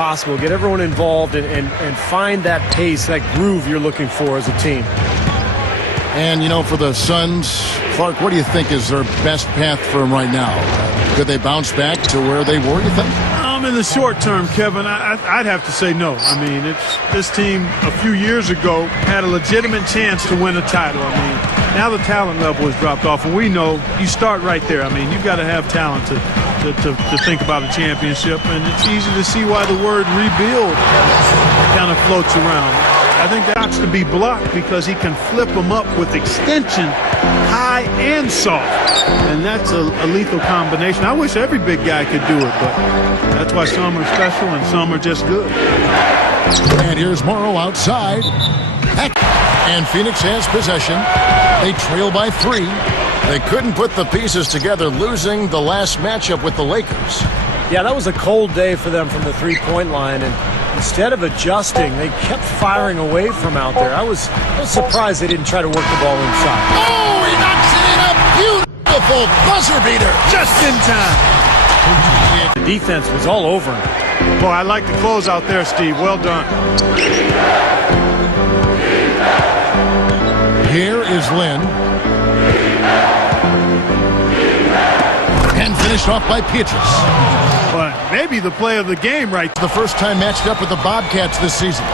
possible. Get everyone involved and find that pace, that groove you're looking for as a team. And, you know, for the Suns, Clark, what do you think is their best path for them right now? Could they bounce back to where they were, you think? In the short term, Kevin, I'd have to say no. I mean, this team a few years ago had a legitimate chance to win a title. I mean, now the talent level has dropped off, and we know you start right there. I mean, you've got to have talent to think about a championship, and it's easy to see why the word rebuild kind of floats around. I think that has to be blocked because he can flip them up with extension, high and soft. And that's a lethal combination. I wish every big guy could do it, but that's why some are special and some are just good. And here's Morrow outside. And Phoenix has possession. They trail by 3. They couldn't put the pieces together, losing the last matchup with the Lakers. Yeah, that was a cold day for them from the three-point line, and instead of adjusting, they kept firing away from out there. I was surprised they didn't try to work the ball inside. Oh, he knocks it in, a beautiful buzzer beater. Just in time. The defense was all over him. Boy, I like the close out there, Steve. Well done. Here is Lynn. And finished off by Pietrus. But maybe the play of the game right. The first time matched up with the Bobcats this season.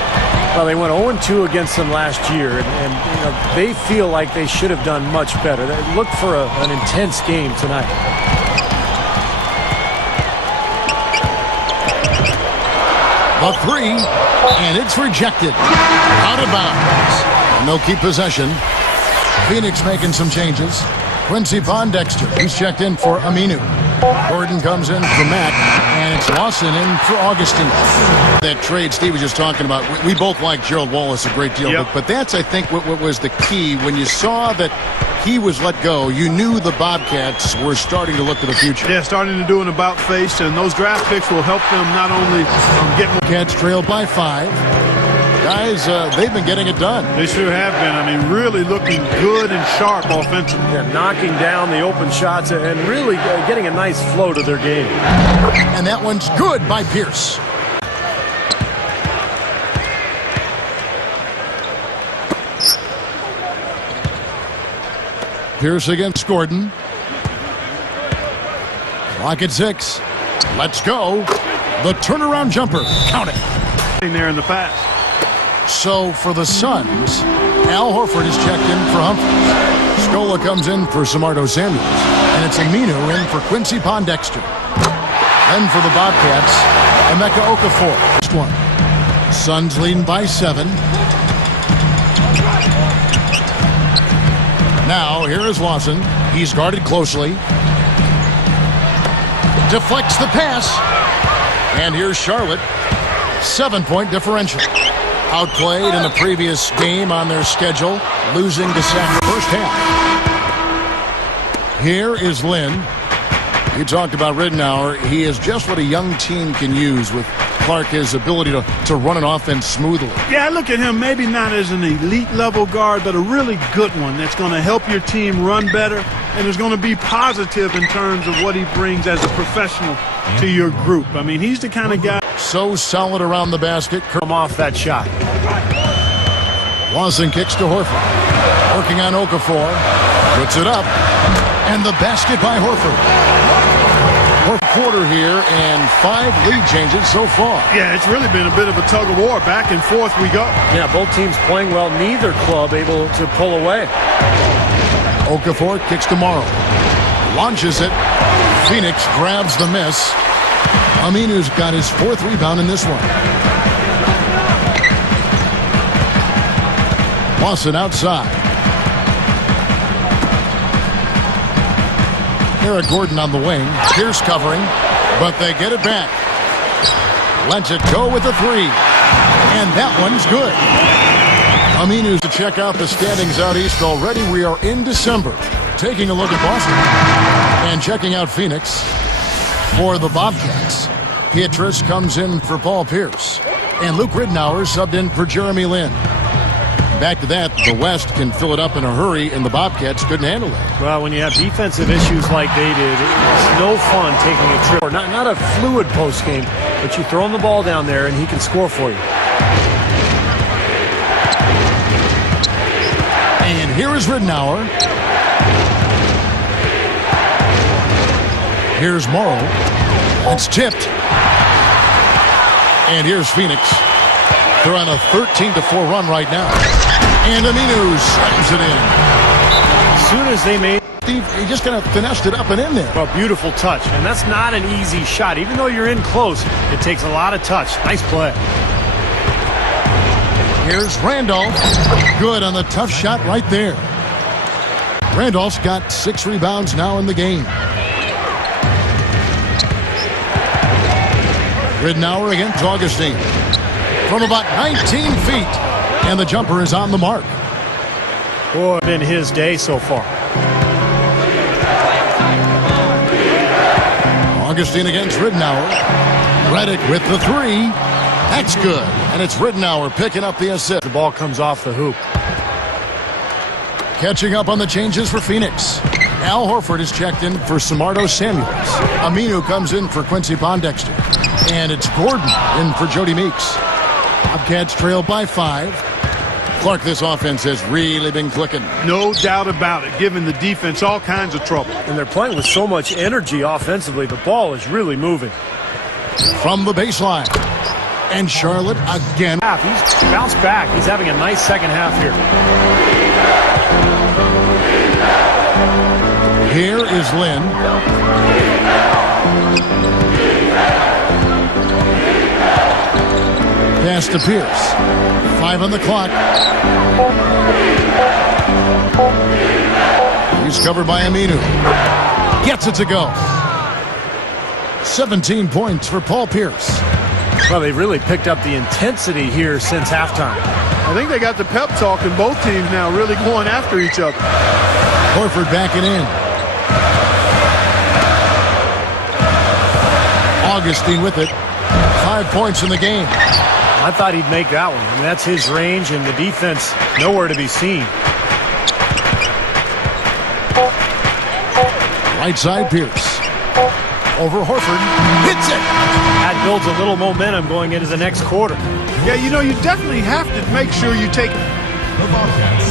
Well, they went 0-2 against them last year, and you know, they feel like they should have done much better. They look for an intense game tonight. The 3, and it's rejected. Out of bounds. And they'll keep possession. Phoenix making some changes. Quincy Pondexter, he's checked in for Aminu. Gordon comes in for Matt, and it's Lawson in for Augustine. That trade Steve was just talking about, we both like Gerald Wallace a great deal, yep. but that's, I think, what was the key. When you saw that he was let go, you knew the Bobcats were starting to look to the future. Yeah, starting to do an about face, and those draft picks will help them not only get more. Cats trail by 5. Guys, they've been getting it done. They sure have been. I mean, really looking good and sharp offensively. Yeah, knocking down the open shots and really getting a nice flow to their game. And that one's good by Pierce. Pierce against Gordon. Clock at 6. Let's go. The turnaround jumper. Count it. There in the pass. So for the Suns, Al Horford is checked in for Humphries. Scola comes in for Samardo Samuels. And it's Aminu in for Quincy Pondexter. Then for the Bobcats, Emeka Okafor. First one. Suns leading by 7. Now here is Lawson. He's guarded closely. Deflects the pass. And here's Charlotte. 7-point differential. Outplayed in the previous game on their schedule, losing to Sacramento first half. Here is Lynn. You talked about Ridnour. He is just what a young team can use with Clark, his ability to run an offense smoothly. Yeah, I look at him maybe not as an elite level guard, but a really good one that's going to help your team run better and is going to be positive in terms of what he brings as a professional to your group. I mean, he's the kind of guy. So solid around the basket. Come off that shot. Lawson kicks to Horford. Working on Okafor. Puts it up. And the basket by Horford. Fourth quarter here and 5 lead changes so far. Yeah, it's really been a bit of a tug of war. Back and forth we go. Yeah, both teams playing well. Neither club able to pull away. Okafor kicks to Morrow. Launches it. Phoenix grabs the miss. Aminu's got his 4th rebound in this one. Lawson outside. Eric Gordon on the wing. Pierce covering, but they get it back. Lets it go with the 3. And that one's good. Aminu to check out the standings out east already. We are in December. Taking a look at Boston. And checking out Phoenix for the Bobcats. Pietrus comes in for Paul Pierce. And Luke Ridnour subbed in for Jeremy Lin. Back to that, the West can fill it up in a hurry, and the Bobcats couldn't handle it. Well, when you have defensive issues like they did, it's no fun taking a trip. Not a fluid post game, but you throw him the ball down there, and he can score for you. And here is Ridnour. Here's Morrow. It's tipped. And here's Phoenix. They're on a 13-4 run right now. And Aminu slams it in. As soon as they made... Steve, he just kind of finessed it up and in there. Well, beautiful touch. And that's not an easy shot. Even though you're in close, it takes a lot of touch. Nice play. Here's Randolph. Good on the tough shot right there. Randolph's got 6 rebounds now in the game. Ridnour against Augustine. From about 19 feet. And the jumper is on the mark. Boy, been his day so far. Augustine against Ridnour. Reddick with the 3. That's good. And it's Ridnour picking up the assist. The ball comes off the hoop. Catching up on the changes for Phoenix. Al Horford is checked in for Samardo Samuels. Aminu comes in for Quincy Pondexter. And it's Gordon in for Jody Meeks. Bobcats trail by 5. Clark, this offense has really been clicking. No doubt about it, giving the defense all kinds of trouble. And they're playing with so much energy offensively. The ball is really moving. From the baseline. And Charlotte again. He's bounced back. He's having a nice second half here. Here is Lynn. Pass to Pierce. 5 on the clock. He's covered by Aminu. Gets it to go. 17 points for Paul Pierce. Well, they really picked up the intensity here since halftime. I think they got the pep talk in both teams now, really going after each other. Horford backing in. Augustine with it. 5 points in the game. I thought he'd make that one. I mean, that's his range, and the defense nowhere to be seen. Right side, Pierce. Over Horford. Hits it! That builds a little momentum going into the next quarter. Yeah, you know, you definitely have to make sure you take the Bobcats.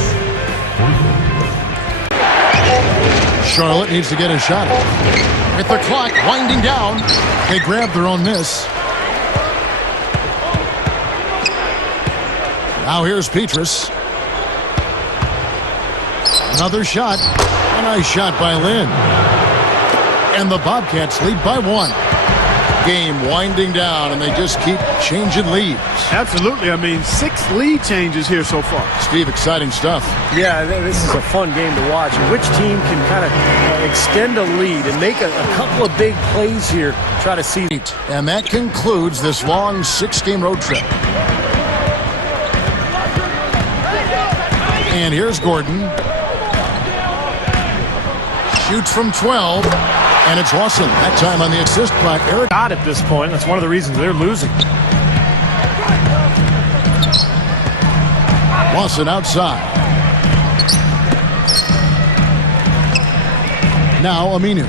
Charlotte needs to get a shot. With the clock winding down, they grab their own miss. Now here's Petrus. Another shot. A nice shot by Lynn. And the Bobcats lead by 1. Game winding down, and they just keep changing leads. Absolutely. I mean, 6 lead changes here so far. Steve, exciting stuff. Yeah, this is a fun game to watch. Which team can kind of extend a lead and make a couple of big plays here, try to see. And that concludes this long 6-game road trip. And here's Gordon. Shoots from 12. And it's Lawson. That time on the assist by Eric. Not at this point. That's one of the reasons they're losing. Lawson outside. Now Aminu.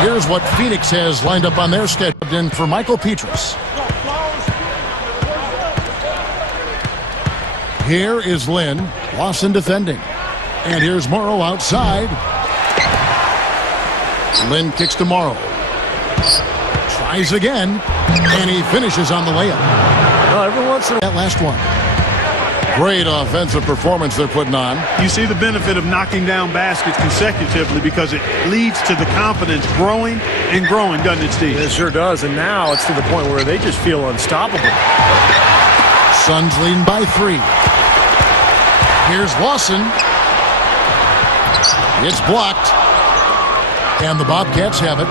Here's what Phoenix has lined up on their schedule in for Michael Petrus. Here is Lynn. Lawson defending. And here's Morrow outside. Lynn kicks to Morrow. Tries again. And he finishes on the layup. Well, every once in a that last one. Great offensive performance they're putting on. You see the benefit of knocking down baskets consecutively because it leads to the confidence growing and growing, doesn't it, Steve? It sure does. And now it's to the point where they just feel unstoppable. Suns leading by 3. Here's Lawson. It's blocked. And the Bobcats have it.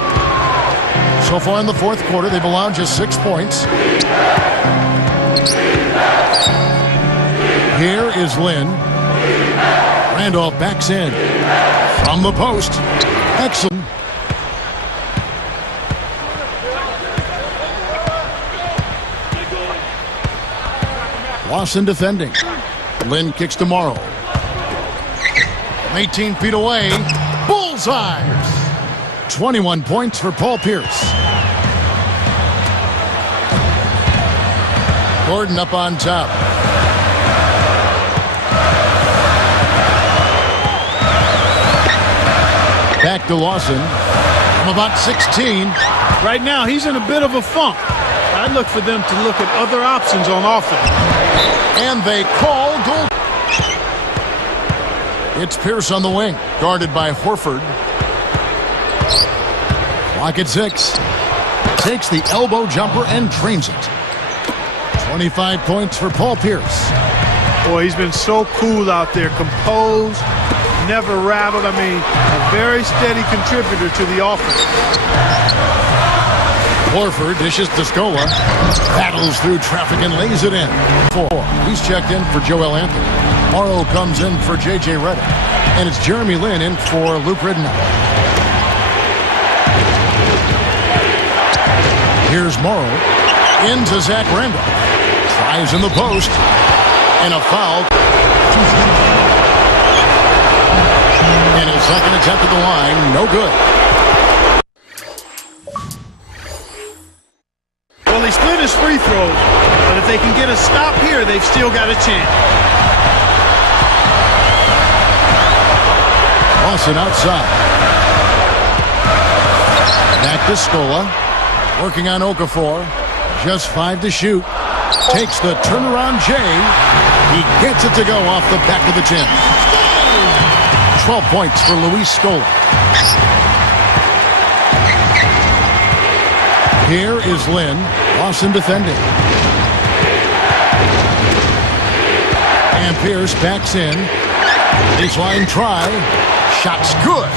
So far in the fourth quarter, they've allowed just 6 points. Here is Lynn. Randolph backs in. From the post. Excellent. Lawson defending. Lynn kicks to Morrow. From 18 feet away. Bullseye! 21 points for Paul Pierce. Gordon up on top. Back to Lawson. From about 16. Right now, he's in a bit of a funk. I'd look for them to look at other options on offense. And they call goal. It's Pierce on the wing, guarded by Horford. Clock at 6. Takes the elbow jumper and drains it. 25 points for Paul Pierce. Boy, he's been so cool out there, composed, never rattled. I mean, a very steady contributor to the offense. Horford dishes to Scola. Battles through traffic and lays it in. 4. He's checked in for Joel Anthony. Morrow comes in for J.J. Redick. And it's Jeremy Lin in for Luke Ridnour. Here's Morrow. Into Zach Randolph. Tries in the post. And a foul. And his second attempt at the line, no good. Well, he split his free throws, but if they can get a stop here, they've still got a chance. Lawson outside. Back to Scola. Working on Okafor. Just 5 to shoot. Takes the turnaround J. He gets it to go off the back of the tin. 12 points for Luis Scola. Here is Lynn. Lawson defending. And Pierce backs in. Baseline try. Shot's good.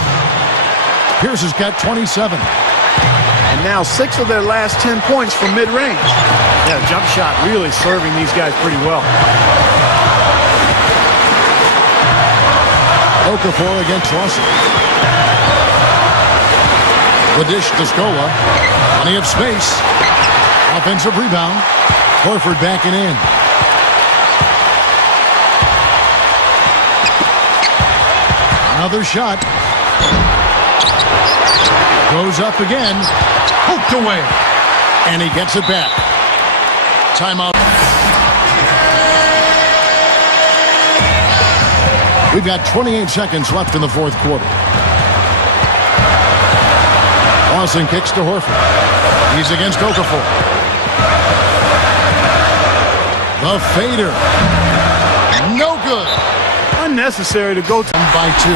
Pierce has got 27. And now 6 of their last 10 points from mid-range. Yeah, jump shot really serving these guys pretty well. Okafor against Lawson. The dish to Scola. Plenty of space. Offensive rebound. Horford backing in. Another shot. Goes up again. Poked away. And he gets it back. Timeout. We've got 28 seconds left in the fourth quarter. Lawson kicks to Horford. He's against Okafor. The fader. No good. Unnecessary to go to by 2.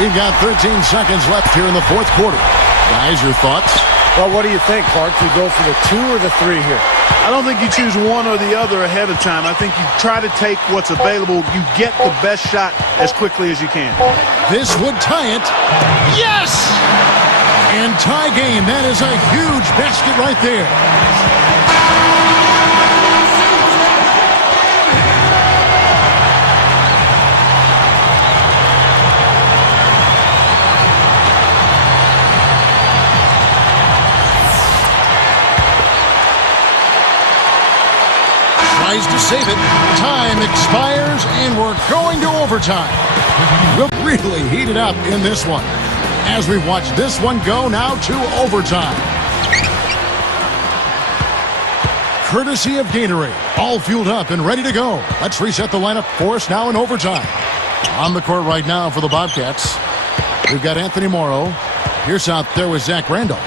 We've got 13 seconds left here in the fourth quarter. Guys, your thoughts? Well, what do you think, Clark? Do you go for the 2 or the 3 here? I don't think you choose one or the other ahead of time. I think you try to take what's available. You get the best shot as quickly as you can. This would tie it. Yes! And tie game. That is a huge basket right there. Tries to save it. Time expires, and we're going to overtime. We'll really heat it up in this one as we watch this one go now to overtime. Courtesy of Gatorade, all fueled up and ready to go. Let's reset the lineup for us now in overtime. On the court right now for the Bobcats, we've got Anthony Morrow. Pierce out there with Zach Randolph.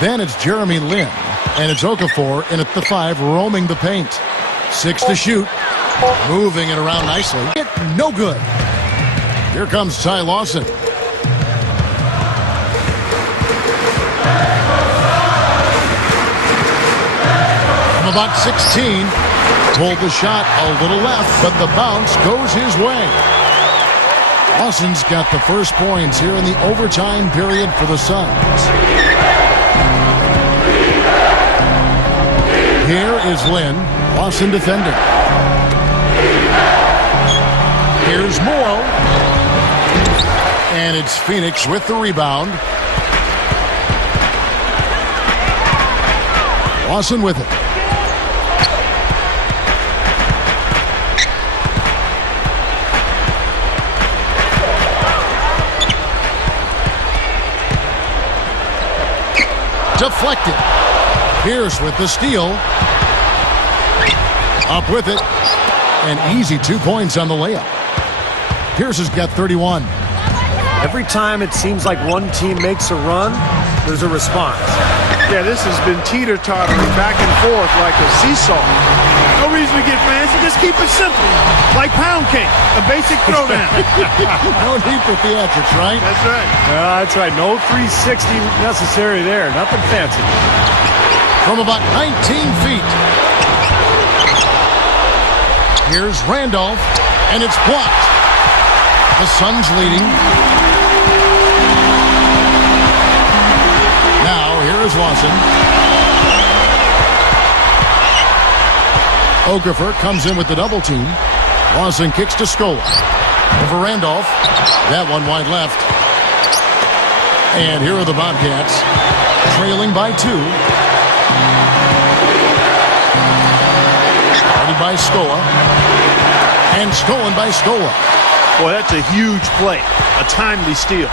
Then it's Jeremy Lin, and it's Okafor in at the 5, roaming the paint. 6 to shoot. Moving it around nicely. No good. Here comes Ty Lawson. From about 16. Pulled the shot a little left, but the bounce goes his way. Lawson's got the first points here in the overtime period for the Suns. Here is Lynn. Lawson defending. Here's Morrow. And it's Phoenix with the rebound. Lawson with it. Deflected. Pierce with the steal. Up with it. An easy 2 points on the layup. Pierce has got 31. Every time it seems like one team makes a run, there's a response. Yeah, this has been teeter-tottering back and forth like a seesaw. No reason to get fancy. Just keep it simple. Like pound cake, a basic throwdown. No need for theatrics, right? That's right. That's right. No 360 necessary there. Nothing fancy. From about 19 feet. Here's Randolph, and it's blocked. The Suns leading. Now, here is Lawson. Okafor comes in with the double team. Lawson kicks to Scola. Over Randolph. That one wide left. And here are the Bobcats, trailing by 2. Guarded by Scola. And stolen by Scola. Boy, that's a huge play. A timely steal.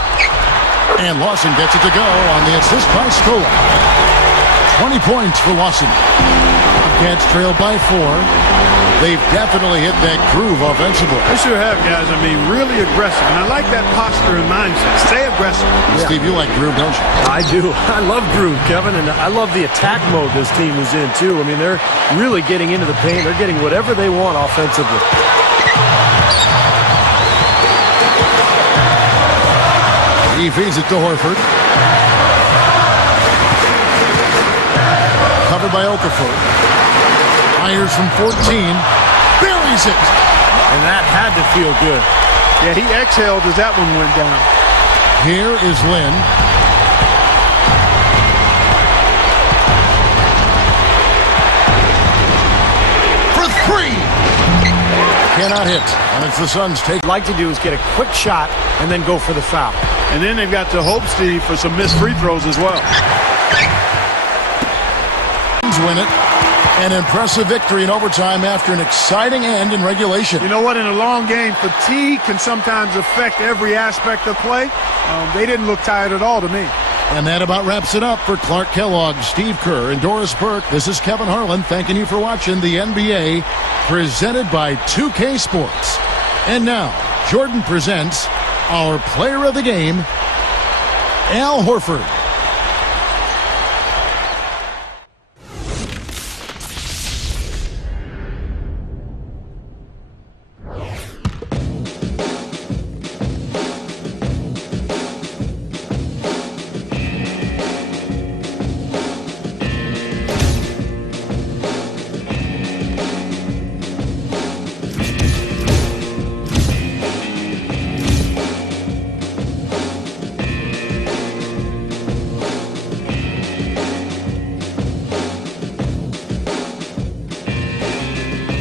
And Lawson gets it to go on the assist by Scola. 20 points for Lawson. Bobcats trail by 4. They've definitely hit that groove offensively. They sure have, guys. I mean, really aggressive. And I like that posture and mindset. Stay aggressive. Yeah. Steve, you like groove, don't you? I do. I love groove, Kevin, and I love the attack mode this team is in, too. I mean, they're really getting into the paint. They're getting whatever they want offensively. He feeds it to Horford. Covered by Okafor. Fires from 14. Buries it. And that had to feel good. Yeah, he exhaled as that one went down. Here is Lynn. For 3. Cannot hit. And it's the Suns take. Like to do is get a quick shot and then go for the foul. And then they've got to hope, Steve, for some missed free throws as well. Win it. An impressive victory in overtime after an exciting end in regulation. You know what? In a long game, fatigue can sometimes affect every aspect of play. They didn't look tired at all to me. And that about wraps it up for Clark Kellogg, Steve Kerr, and Doris Burke. This is Kevin Harlan thanking you for watching the NBA presented by 2K Sports. And now, Jordan presents our player of the game, Al Horford.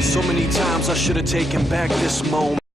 So many times I should have taken back this moment.